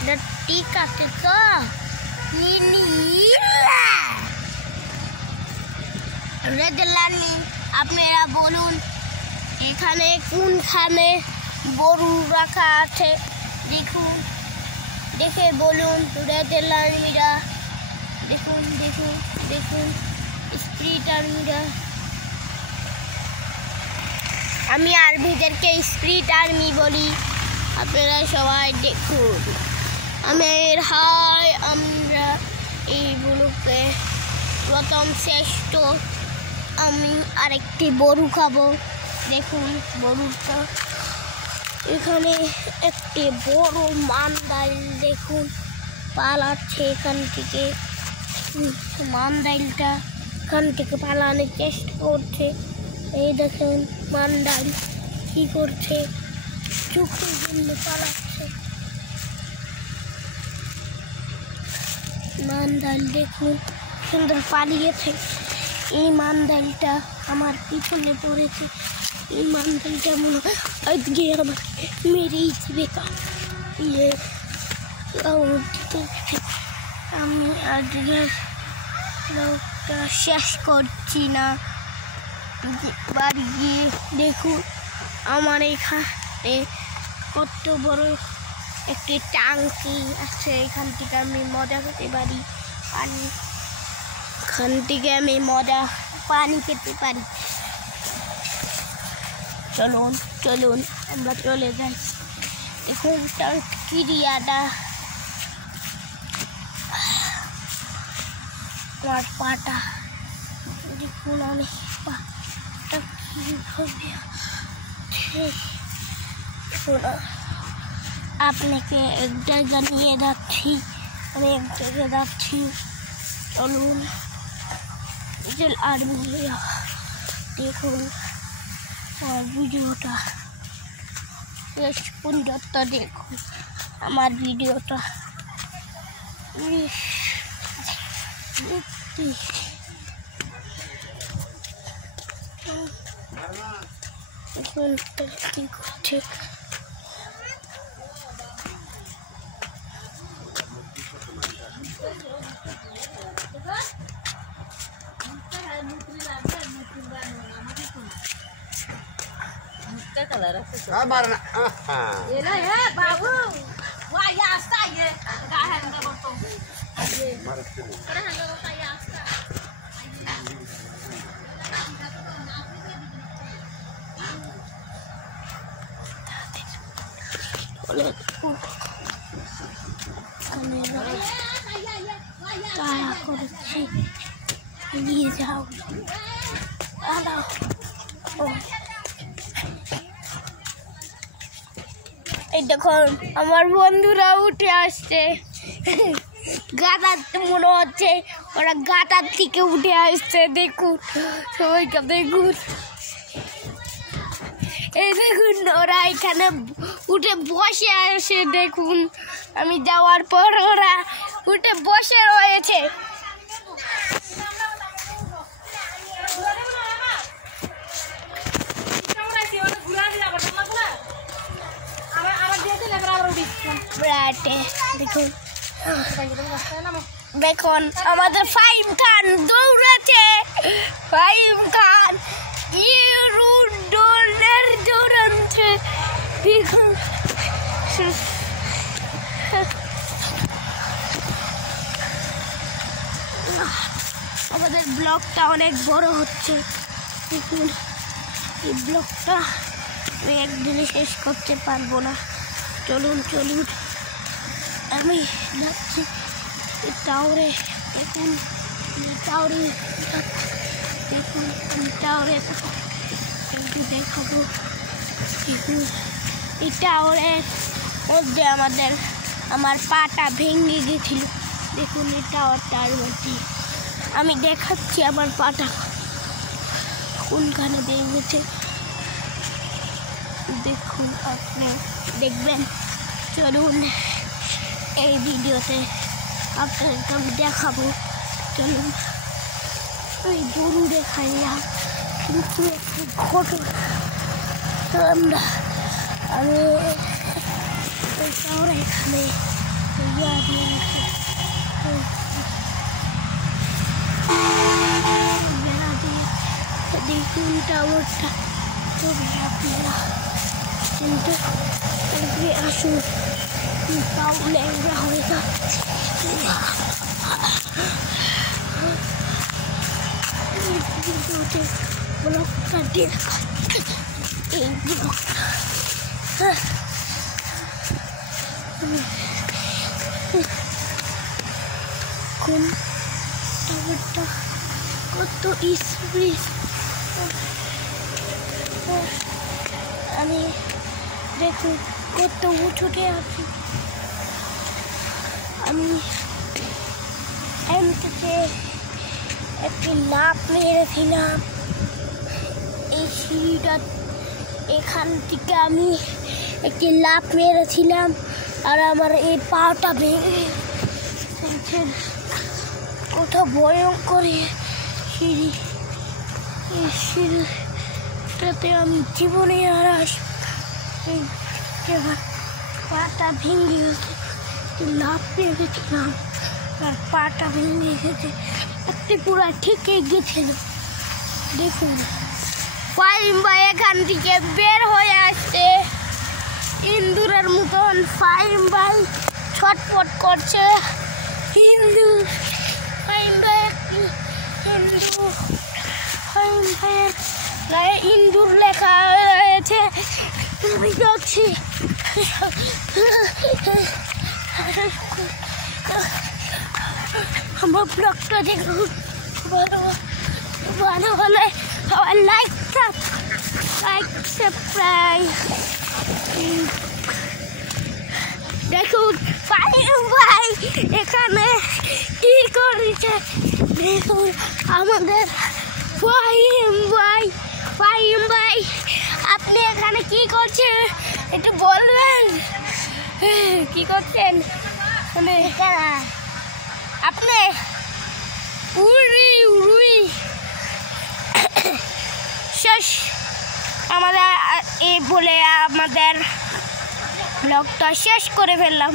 এটা ঠিক আছে তো আপনারা বলুন এখানে কোনখানে গরু রাখা আছে দেখুন, দেখে বলুন রেড আর্মিরা। দেখুন দেখুন দেখুন স্ট্রিট আর্মিরা। আমি আর্মিদেরকে স্ট্রিট আর্মি বলি, আপনারা সবাই দেখুন। আমরা এই ব্লকে প্রথম শ্রেষ্ঠ। আমি আরেকটি গরু খাবো। দেখুন গরুটা এখানে একটি বড় মান্দাইল দেখুন পালাচ্ছে এখান থেকে। মান্দাইলটা এখান থেকে পালানোর চেষ্টা করছে। এই দেখুন মান্দাইল কি করছে, চোখের জন্য পালাচ্ছে। মান্দাইল দেখুন সুন্দর পালিয়েছে। এই মান্দাইলটা আমার পিছনে পড়েছে। এই মান্দাইলটা মনে হয় আজকে আমার মেরেই দিবে। আমি আজকে লোকটা শেষ করছি না, বাড়ি গিয়ে দেখুন আমার এখানে কত বড় একটি ট্যাঙ্কি আছে। এখান থেকে আমি মজা খেতে পারি, পানি এখান থেকে আমি পানি খেতে পারি। চলুন চলুন আমরা চলে যাই। দেখুন ক্রিয়াটা আমার পাটা দেখুন, আমি পাটা কীভাবে আপনাকে এক জায়গা নিয়ে যাচ্ছি, আমি এক জায়গায় যাচ্ছি। চলুন আর্মি দেখুন আমার ভিডিওটা বেশ সুন্দরটা। দেখুন আমার ভিডিওটা দেখুন কি করছে। নিয়ে যাও এই দেখুন আমার বন্ধুরা উঠে আসছে। গাদার মনে হচ্ছে ওরা গাদার থেকে উঠে আসছে। দেখুন সবাইকে দেখুন, এই দেখুন ওরা এখানে উঠে বসে আসে। দেখুন আমি যাওয়ার পর ওরা উঠে বসে রয়েছে। দেখুন দেখুন আমাদের ফাহিম খান দৌড়াচ্ছে। ফাহিম খান দৌড়াচ্ছে। দেখুন আমাদের ব্লগটা অনেক বড় হচ্ছে। দেখুন এই ব্লগটা আমি একদিনে শেষ করতে পারবো না। চলুন চলুন আমি যাচ্ছি টাওয়ারে। দেখুন টাওয়ারে, দেখুন টাওয়ারে একটু দেখাবো। দেখুন এই টাওয়ারের মধ্যে আমার পাটা ভেঙে গেছিল। দেখুন এই টাওয়ারটার মধ্যে আমি দেখাচ্ছি আমার পাটা কোনখানে ভেঙেছে। দেখুন আপনি দেখবেন। চলুন এই ভিডিওতে আপনাদেরকে আমি দেখাবো। চলুন ওই গরু দেখাইলাম, কিন্তু একটু ঘটনা আমি এখানে দেখুন টাওয়ারটা তবে আপনারা কিন্তু আসুন তাও ল্যাংড়া হয়ে যাচ্ছে ব্লকটা দেখা এই ব্লকটা কোন টাওয়ারটা কত স্পিড আমি দেখুন কত উঁচুতে আছি আমি থেকে একটি লাফ মেরেছিলাম এই সিঁড়িটা এখান থেকে আমি একটি লাফ মেরেছিলাম আর আমার এই পাটা ভেঙে কত ভয়ঙ্কর সিঁড়ি এই সিঁড়িটাতে আমি জীবনে আর পাটা ভেঙে গেছে লাফ মেরেছিলাম আর পাটা ভেঙে গেছে একটি পুরা ঠিক গেছিল দেখুন ফাহিম ভাই এখান থেকে বের হয়ে আসছে ইন্দুরের মতন ফাহিম ভাই ছটফট করছে ফাহিম ভাই ইন্দুর লেখা রয়েছে আমি যাচ্ছি আমার ব্লগটা দেখুন ভালো হলে সবাই লাইক সাবস্ক্রাইব দেখুন ফাহিম ভাই এখানে কি করেছে দেখুন আমাদের ফাহিম ভাই আপনি এখানে কি করছেন একটু বলবেন কি করছেন আপনি উড়ি শেষ আমাদের এই বলে আমাদের ব্লগটা শেষ করে ফেললাম।